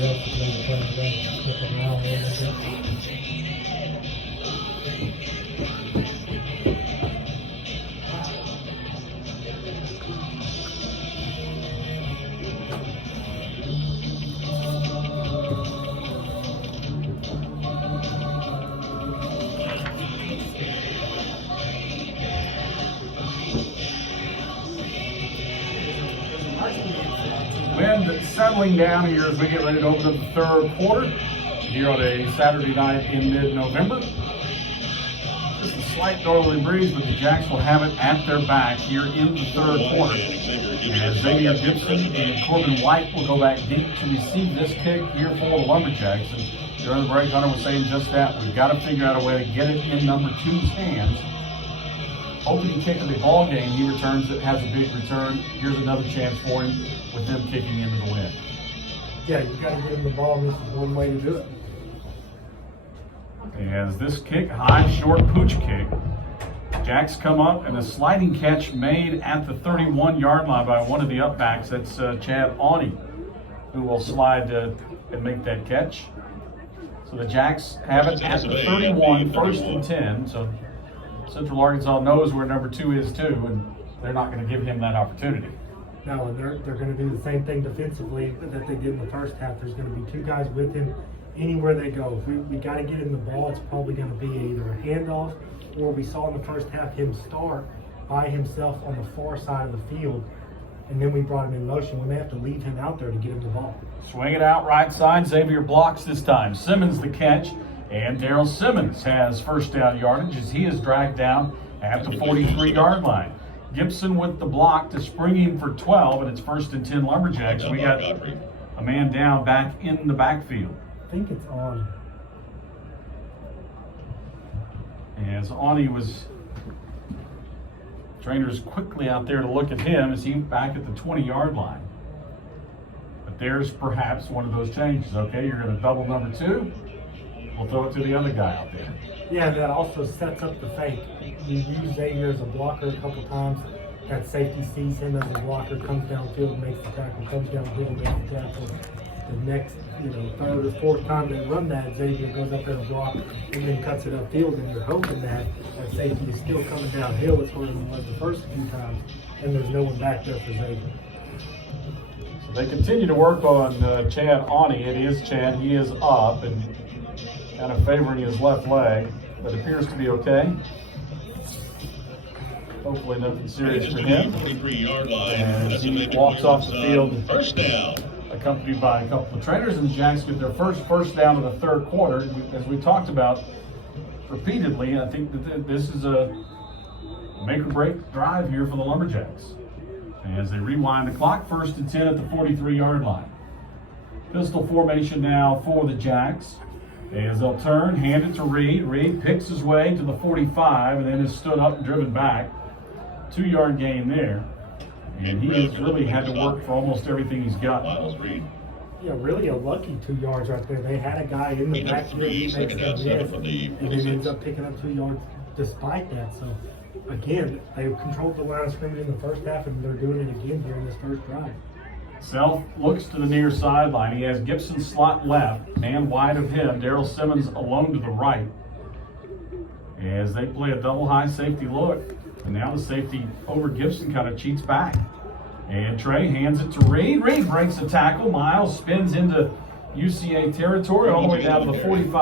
anybody else is going to play today. Flip them around a little bit. Wind settling down here as we get ready to open up the third quarter here on a Saturday night in mid-November. Just a slight northerly breeze, but the Jacks will have it at their back here in the third quarter. And Xavier Gibson and Corbin White will go back deep to receive this kick here for the Lumberjacks. And during the break, Hunter was saying just that. We've got to figure out a way to get it in number 2's hands. Opening kick of the ball game, he returns it, has a big return. Here's another chance for him with them kicking into the wind. Yeah, you got to get him the ball, and this is one way to do it. As this kick, high, short pooch kick. Jacks come up, and a sliding catch made at the 31-yard line by one of the upbacks. That's Chad Awney, who will slide and make that catch. So the Jacks have it at the 31, first and 10. So Central Arkansas knows where number 2 is too, and they're not going to give him that opportunity. No, and they're going to do the same thing defensively that they did in the first half. There's going to be 2 guys with him anywhere they go. If we got to get him the ball, it's probably going to be either a handoff, or we saw in the first half him start by himself on the far side of the field, and then we brought him in motion. We may have to leave him out there to get him the ball. Swing it out right side. Xavier blocks this time. Simmons the catch, and Daryl Simmons has first down yardage as he is dragged down at the 43-yard line. Gibson with the block to spring him for 12, and it's first and 10 Lumberjacks. We got a man down back in the backfield. I think it's on. As Awney was, trainers quickly out there to look at him as he back at the 20-yard line. But there's perhaps one of those changes. Okay, you're going to double number 2. We'll throw it to the other guy out there. Yeah, that also sets up the fake. You use Xavier as a blocker a couple times. That safety sees him as a blocker, comes downfield, makes the tackle, comes downfield, makes the tackle. The next, third or fourth time they run that, Xavier goes up there and block and then cuts it upfield, and you're hoping that safety is still coming downhill as hard as it was the first few times, and there's no one back there for Xavier. So they continue to work on Chad Awney. It is Chad. He is up and kind of favoring his left leg, but appears to be okay. Hopefully nothing serious for him. 23-yard line. As he walks off the field, First down. accompanied by a couple of trainers, and the Jacks get their first down of the third quarter. As we talked about repeatedly, I think that this is a make or break drive here for the Lumberjacks. As they rewind the clock, first and 10 at the 43-yard line. Pistol formation now for the Jacks. As they'll turn, hand it to Reed. Reed picks his way to the 45 and then is stood up and driven back. 2-yard gain there. And he has really had to work for almost everything he's got. Yeah, really a lucky 2 yards right there. They had a guy in the backfield who makes that miss, and then ends up picking up 2 yards despite that. So, again, they controlled the line of scrimmage in the first half, and they're doing it again here in this first drive. Self looks to the near sideline. He has Gibson slot left, man wide of him. Daryl Simmons alone to the right. As they play a double high safety look. And now the safety over Gibson kind of cheats back. And Trey hands it to Reed. Reed breaks the tackle. Miles spins into UCA territory all the way down to the 45.